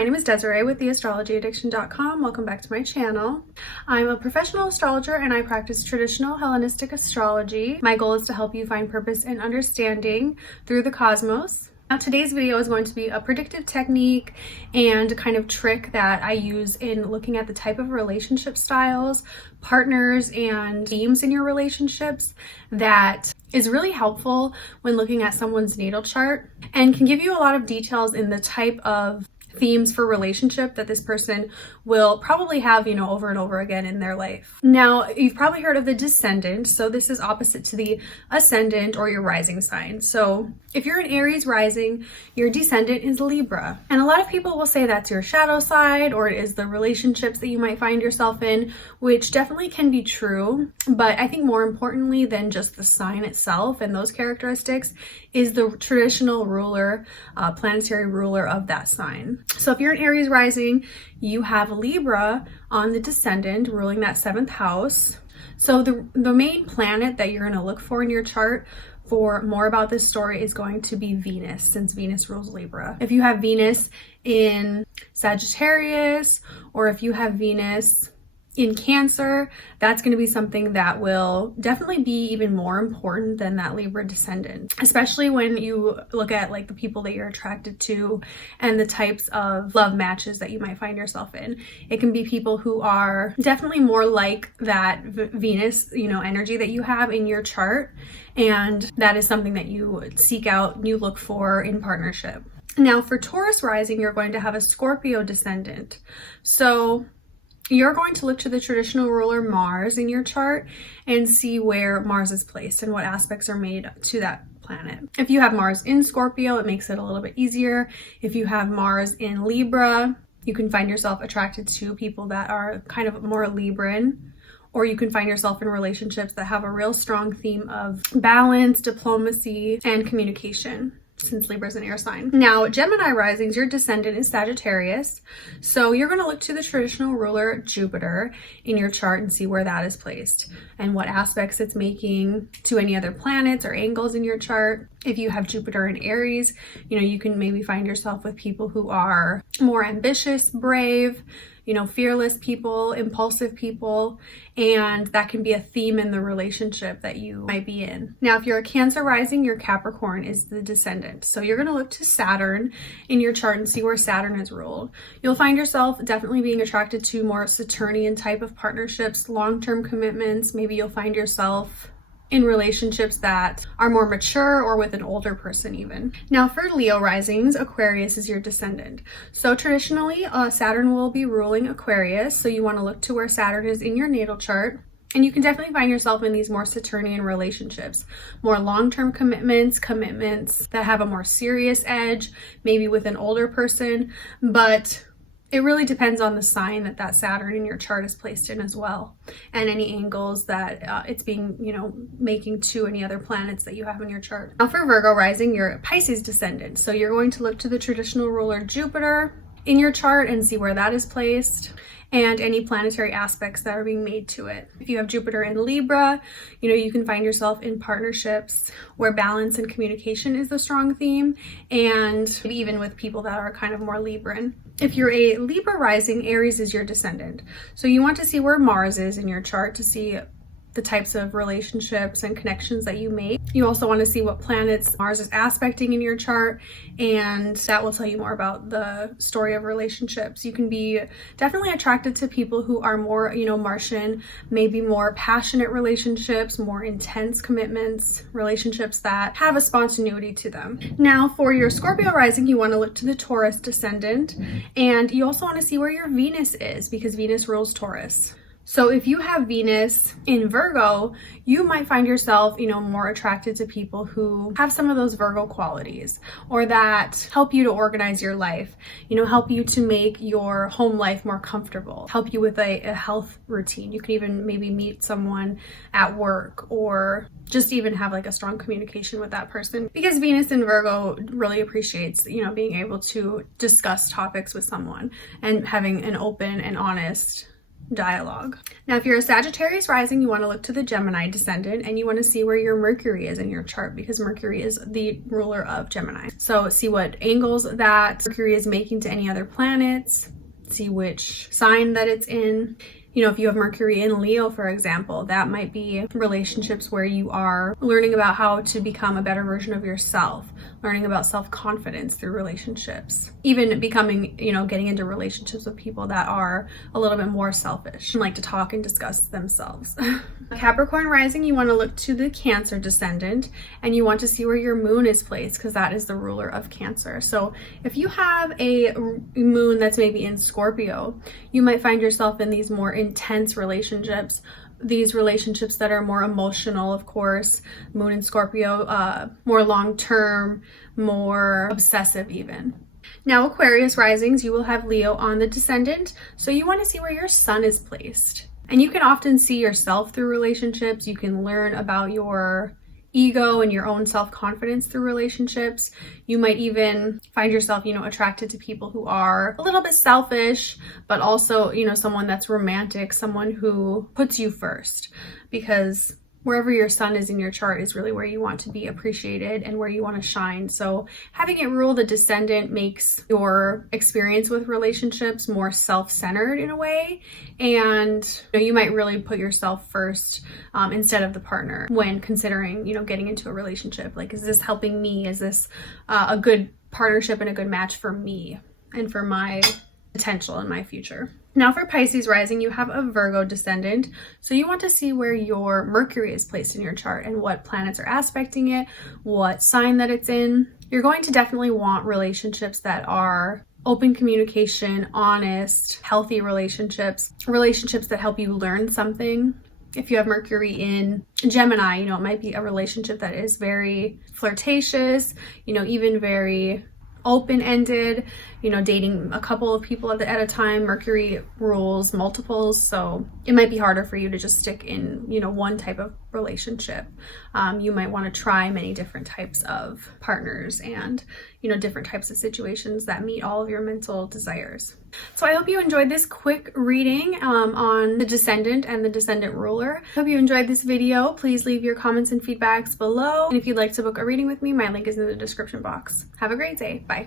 my name is Desiree with theastrologyaddiction.com. Welcome back to my channel. I'm a professional astrologer and I practice traditional Hellenistic astrology. My goal is to help you find purpose and understanding through the cosmos. Now today's video is going to be a predictive technique and a kind of trick that I use in looking at the type of relationship styles, partners, and themes in your relationships that is really helpful when looking at someone's natal chart and can give you a lot of details in the type of themes for relationship that this person will probably have, over and over again in their life. Now, you've probably heard of the Descendant. So this is opposite to the Ascendant or your rising sign. So if you're an Aries Rising, your Descendant is Libra. And a lot of people will say that's your shadow side, or it is the relationships that you might find yourself in, which definitely can be true. But I think more importantly than just the sign itself and those characteristics is the traditional ruler, planetary ruler of that sign. So if you're an Aries Rising, you have Libra on the Descendant ruling that 7th house. So the main planet that you're going to look for in your chart for more about this story is going to be Venus, since Venus rules Libra. If you have Venus in Sagittarius, or if you have Venus in Cancer, that's going to be something that will definitely be even more important than that Libra Descendant, especially when you look at like the people that you're attracted to and the types of love matches that you might find yourself in. It can be people who are definitely more like that Venus, energy that you have in your chart, and that is something that you seek out, you look for in partnership. Now for Taurus Rising, you're going to have a Scorpio Descendant. So you're going to look to the traditional ruler Mars in your chart and see where Mars is placed and what aspects are made to that planet. If you have Mars in Scorpio, it makes it a little bit easier. If you have Mars in Libra, you can find yourself attracted to people that are kind of more Libran, or you can find yourself in relationships that have a real strong theme of balance, diplomacy, and communication, since Libra is an air sign. Now, Gemini Risings, your Descendant is Sagittarius. So you're going to look to the traditional ruler Jupiter in your chart and see where that is placed and what aspects it's making to any other planets or angles in your chart. If you have Jupiter in Aries, you can maybe find yourself with people who are more ambitious, brave, fearless people, impulsive people, and that can be a theme in the relationship that you might be in. Now, if you're a Cancer Rising, your Capricorn is the Descendant. So you're going to look to Saturn in your chart and see where Saturn is ruled. You'll find yourself definitely being attracted to more Saturnian type of partnerships, long-term commitments. Maybe you'll find yourself in relationships that are more mature or with an older person even. Now for Leo Risings, Aquarius is your Descendant. So traditionally, Saturn will be ruling Aquarius. So you want to look to where Saturn is in your natal chart. And you can definitely find yourself in these more Saturnian relationships, more long-term commitments that have a more serious edge, maybe with an older person, but it really depends on the sign that Saturn in your chart is placed in as well, and any angles that it's being, making to any other planets that you have in your chart. Now for Virgo Rising, you're a Pisces Descendant. So you're going to look to the traditional ruler Jupiter in your chart and see where that is placed and any planetary aspects that are being made to it. If you have Jupiter in Libra, you can find yourself in partnerships where balance and communication is the strong theme, and even with people that are kind of more Libran. If you're a Libra Rising, Aries is your Descendant. So you want to see where Mars is in your chart to see the types of relationships and connections that you make. You also want to see what planets Mars is aspecting in your chart, and that will tell you more about the story of relationships. You can be definitely attracted to people who are more, Martian, maybe more passionate relationships, more intense commitments, relationships that have a spontaneity to them. Now for your Scorpio Rising, you want to look to the Taurus Descendant, and you also want to see where your Venus is because Venus rules Taurus. So if you have Venus in Virgo, you might find yourself, more attracted to people who have some of those Virgo qualities, or that help you to organize your life, help you to make your home life more comfortable, help you with a health routine. You can even maybe meet someone at work or just even have like a strong communication with that person, because Venus in Virgo really appreciates, being able to discuss topics with someone and having an open and honest dialogue. Now, if you're a Sagittarius rising, you want to look to the Gemini Descendant, and you want to see where your Mercury is in your chart, because Mercury is the ruler of Gemini. So see what angles that Mercury is making to any other planets, see which sign that it's in. You know, if you have Mercury in Leo, for example, that might be relationships where you are learning about how to become a better version of yourself, learning about self-confidence through relationships, even becoming, you know, getting into relationships with people that are a little bit more selfish and like to talk and discuss themselves. Capricorn Rising, you want to look to the Cancer Descendant, and you want to see where your moon is placed, because that is the ruler of Cancer. So if you have a moon that's maybe in Scorpio, you might find yourself in these more intense relationships, these relationships that are more emotional, of course. Moon in Scorpio, more long-term, more obsessive even. Now, Aquarius Risings, you will have Leo on the Descendant, so you want to see where your sun is placed. And you can often see yourself through relationships. You can learn about your ego and your own self-confidence through relationships. You might even find yourself, you know, attracted to people who are a little bit selfish, but also, you know, someone that's romantic, someone who puts you first, because wherever your sun is in your chart is really where you want to be appreciated and where you want to shine. So having it rule the Descendant makes your experience with relationships more self-centered in a way. And you know, you might really put yourself first instead of the partner when considering, you know, getting into a relationship. Like, is this helping me? Is this a good partnership and a good match for me and for my potential in my future? Now for Pisces Rising, you have a Virgo Descendant, so you want to see where your Mercury is placed in your chart and what planets are aspecting it, what sign that it's in. You're going to definitely want relationships that are open communication, honest, healthy relationships, relationships that help you learn something. If you have Mercury in Gemini, you know, it might be a relationship that is very flirtatious, you know, even very open-ended, you know, dating a couple of people at a time. Mercury rules multiples, so it might be harder for you to just stick in, you know, one type of relationship. You might want to try many different types of partners and, you know, different types of situations that meet all of your mental desires. So I hope you enjoyed this quick reading on the Descendant and the Descendant ruler. Hope you enjoyed this video. Please leave your comments and feedbacks below. And if you'd like to book a reading with me, my link is in the description box. Have a great day. Bye.